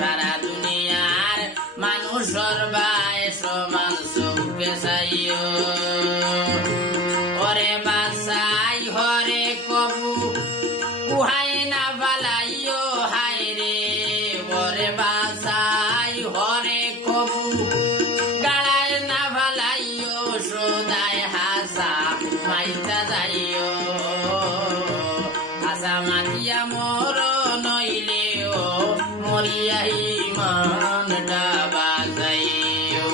সারা দুনিয়ার মানুষ সর্বায় সমান চোখে চাইও ওরে বাসাই হরে কবু কুহাই না বালাইও হায় রে ওরে বাসাই হরে কবু গাড়ায় না বালাইও সদায় হাসা মাইতা যাইও হাসা মাতিয়া মোর নইলেও মরিয়া ইমানটা বাজাইও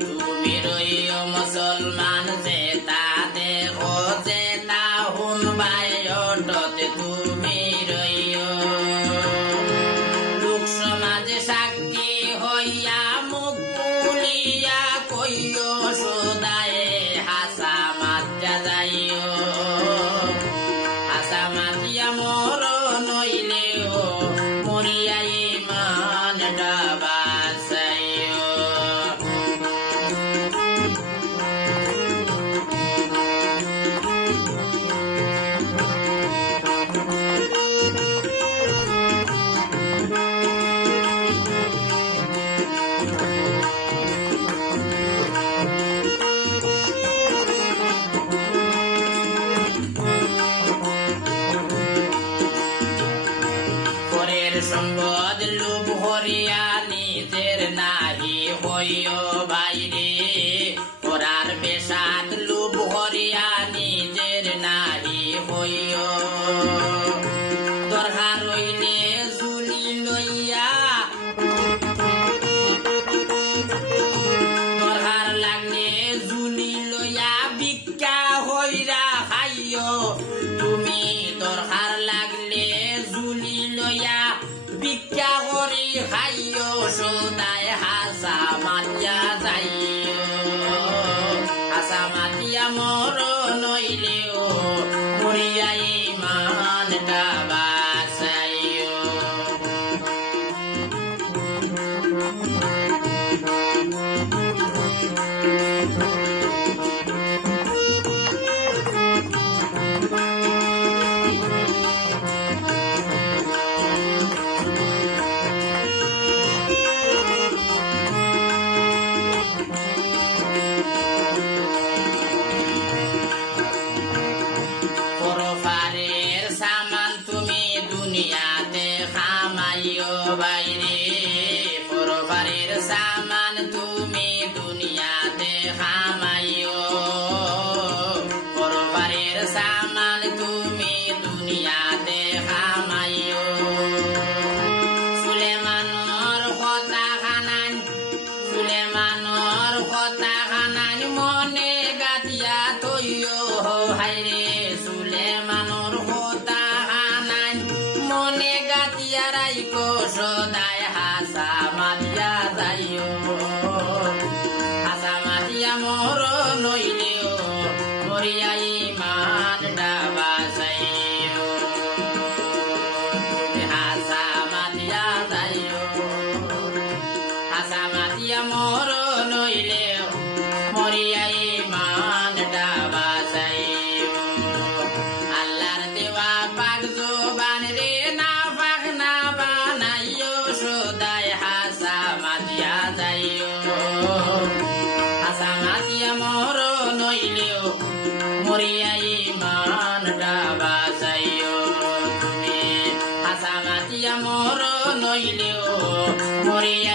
তুমি রইও মুসলমান যেটা দেখো যেটা শুনবাই অটতে তুমি রইও লোক সমাজে সাক্ষী হইয়া মুখ খুলিয়া কইও সদায় হাসা মাত্রা যাইও হাসা মাতিয়া মোর নইলেও মরিয়া ইমান ডাবাসাইও সম্পদ লোভ হরিয়া নিজের নাহি হইও বাইরে পরার বেশাত লোভ হরিয়া নিজের নাহি হইও দরকার হইলে জুলি লইয়া দরকার লাগলে জুলি লইয়া ভিক্ষা হইরা খাইও তুমি দরকার লাগলে জুলি লইয়া ভিক্ষা করি খাইও সদায় হাসা মাতিয়া যাইও হাসা মাতিয়া মর নইলেও মরিয়া ইমানটা বাসাইও দুনিয়াতে খামাইও বাইরে পরবারের সামান তুমি দুনিয়াতে খামাইও পরবারের সামান তুমি দুনিয়াতে খামাইও সুলেমানর কথা খানান মনে গাতিয়া তৈও হাইরে সুলেমানর কথা মনে গাতিয়া রাইকো সদায় হাসা মাতিয়া যাইও হাসা মাতিয়া মোর নইলেও মরিয়া ইমান ডাবাসাইও হাসা মাতিয়া যাইও হাসা মাতিয়া মোর নইলেও মরিয়া ইমান ডাবাসাইও আল্লাহর দেওয়া পাক জোবান রে না পাক না বানাইও সদায় হাসা মাতিয়া যাইও হাসা মাতিয়া মোর নইলেও মরিয়া ইমান ডাবাসাইও তুমি হাসা মাতিয়া মোর নইলেও মরিয়া